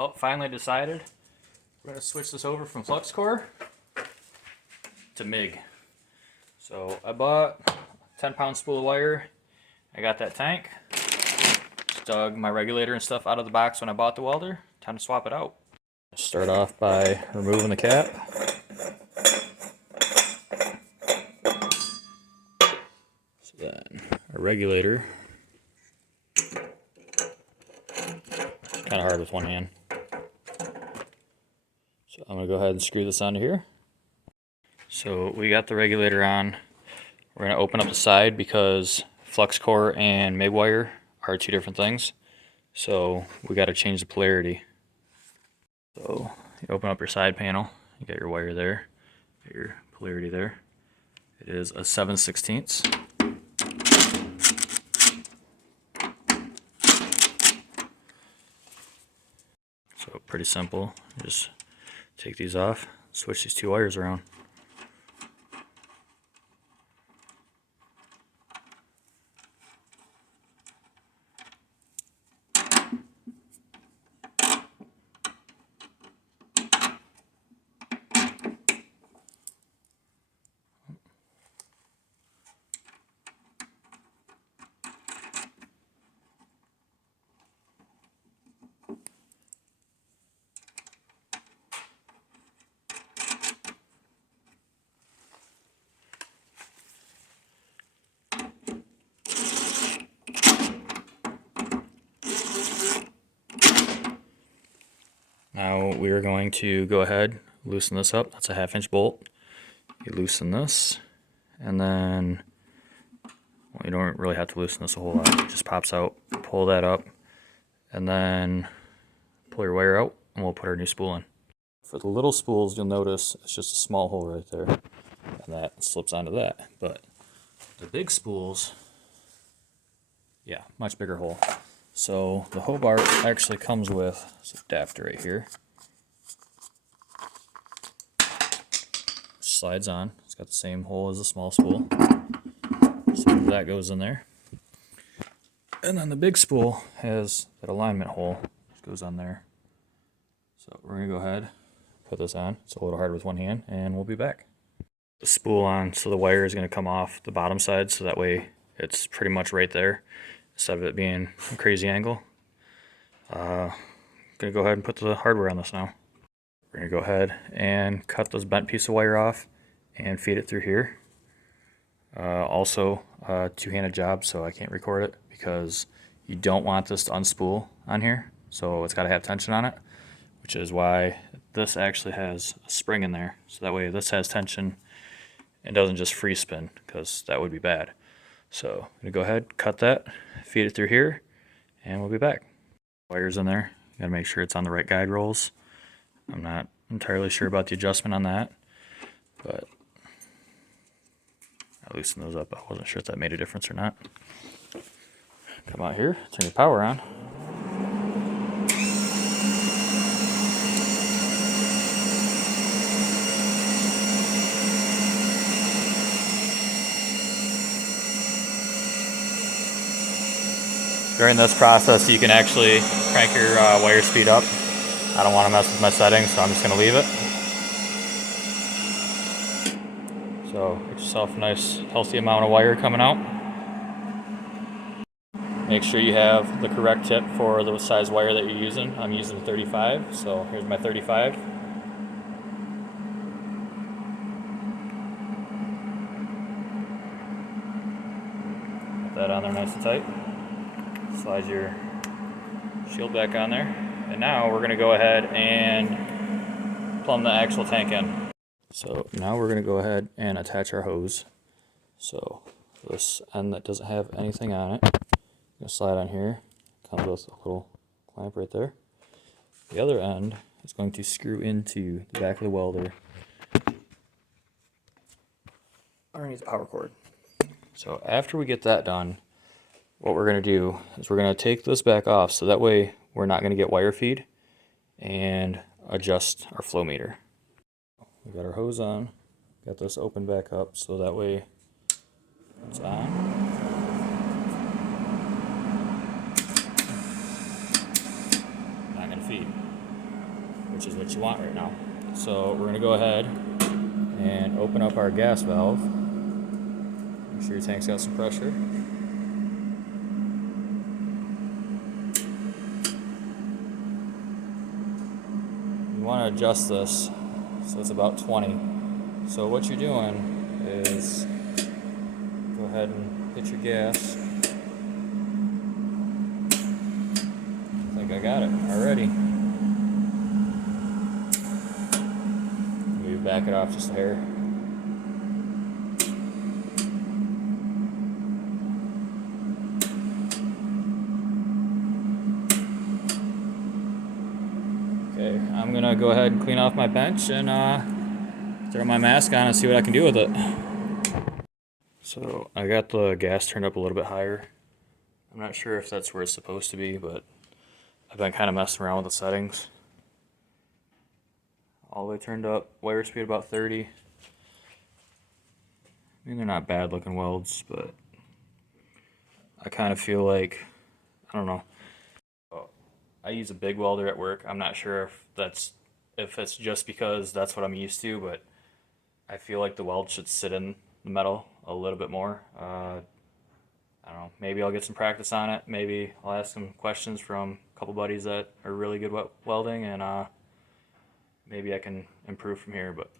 Oh, finally decided. We're going to switch this over from flux core to MIG. So I bought a 10-pound spool of wire. I got that tank. Just dug my regulator and stuff out of the box when I bought the welder. Time to swap it out. Start off by removing the cap. So then our regulator. Kind of hard with one hand. So I'm going to go ahead and screw this onto here. So we got the regulator on. We're going to open up the side because flux core and MIG wire are two different things. So we got to change the polarity. So you open up your side panel, you got your wire there, got your polarity there. It is a 7/16. So pretty simple. Just take these off, switch these two wires around. Now we are going to go ahead, loosen this up. That's a 1/2-inch bolt. You loosen this, and then, well, you don't really have to loosen this a whole lot. It just pops out. Pull that up, and then pull your wire out, and we'll put our new spool in. For the little spools, you'll notice it's just a small hole right there, and that slips onto that. But the big spools, yeah, much bigger hole. So the Hobart actually comes with this adapter right here. Slides on. It's got the same hole as the small spool. So that goes in there. And then the big spool has that alignment hole. It goes on there. So we're going to go ahead, put this on. It's a little hard with one hand, and we'll be back. The spool on, so the wire is going to come off the bottom side, so that way it's pretty much right there, instead of it being a crazy angle. I'm going to go ahead and put the hardware on this now. We're going to go ahead and cut this bent piece of wire off and feed it through here. Also, two-handed job, so I can't record it because you don't want this to unspool on here. So it's got to have tension on it, which is why this actually has a spring in there. So that way this has tension and doesn't just free spin, because that would be bad. So I'm going to go ahead, cut that, feed it through here, and we'll be back. Wires in there. You got to make sure it's on the right guide rolls. I'm not entirely sure about the adjustment on that, but I loosened those up. I wasn't sure if that made a difference or not. Come out here, turn your power on. During this process, you can actually crank your wire speed up. I don't want to mess with my settings, so I'm just going to leave it. So get yourself a nice healthy amount of wire coming out. Make sure you have the correct tip for the size wire that you're using. I'm using 35, so here's my 35. Put that on there nice and tight. Slide your shield back on there. And now we're going to go ahead and plumb the actual tank in. So now we're going to go ahead and attach our hose. So this end that doesn't have anything on it, I'm going to slide on here. Comes with a little clamp right there. The other end is going to screw into the back of the welder underneath the power cord. So after we get that done, what we're going to do is we're going to take this back off, so that way we're not going to get wire feed, and adjust our flow meter. We got our hose on, got this open back up so that way it's on. Not going to feed. which is what you want right now. So we're gonna go ahead and open up our gas valve. Make sure your tank's got some pressure. You want to adjust this so it's about 20. So what you're doing is go ahead and hit your gas. I think I got it already. Maybe back it off just a hair. Okay, I'm gonna go ahead and clean off my bench and throw my mask on and see what I can do with it. So I got the gas turned up a little bit higher. I'm not sure if that's where it's supposed to be, but I've been kind of messing around with the settings. All the way turned up, wire speed about 30. I mean, they're not bad looking welds, but I kind of feel like, I don't know. I use a big welder at work. I'm not sure if it's just because that's what I'm used to, but I feel like the weld should sit in the metal a little bit more. I don't know. Maybe I'll get some practice on it. Maybe I'll ask some questions from a couple buddies that are really good at welding, and maybe I can improve from here. But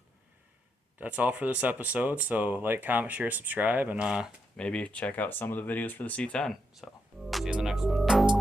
that's all for this episode. So like, comment, share, subscribe, and maybe check out some of the videos for the C10. So see you in the next one.